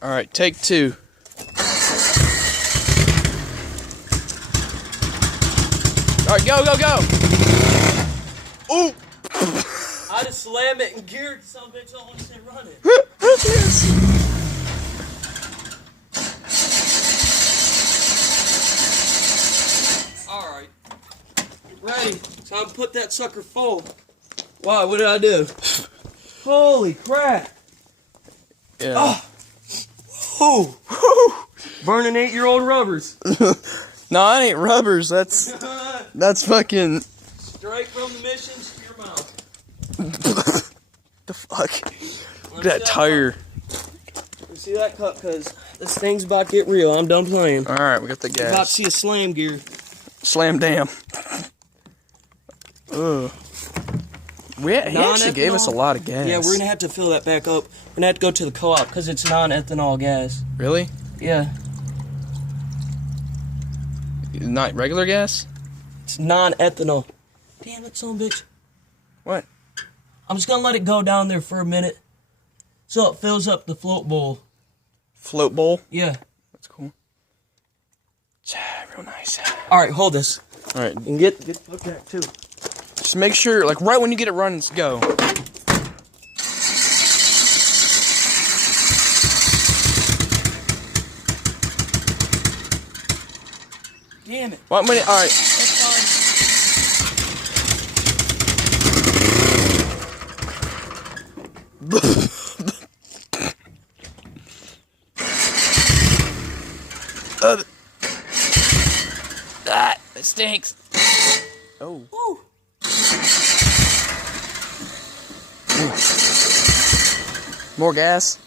All right, take 2. All right, go, go, go. Ooh. I just slammed it and geared some bitch on once they run it. Alright. Ready. Time to put that sucker full. Wow, what did I do? Holy crap. Yeah. Oh. Burning 8-year-old rubbers. No, that ain't rubbers. That's fucking. Straight from the missions to your mouth. The fuck? Look at that tire. You see that cup? Because this thing's about to get real. I'm done playing. All right, we got the gas. About to see a slam gear. Slam dam. Ugh. He actually gave us a lot of gas. Yeah, we're going to have to fill that back up. We're going to have to go to the co-op because it's non-ethanol gas. Really? Yeah. Not regular gas? It's non-ethanol. Damn it, son of a bitch. What? I'm just going to let it go down there for a minute so it fills up the float bowl. Float bowl? Yeah. That's cool. Real nice. All right, hold this. All right. And get the fuck back, too. Just make sure, like, right when you get it running, go. Damn it. What minute? All right. That's fine. It stinks. Oh. Woo. More gas?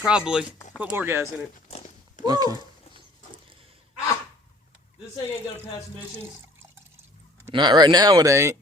Probably. Put more gas in it. Woo. Okay. Ah! This thing ain't gonna pass missions. Not right now, it ain't.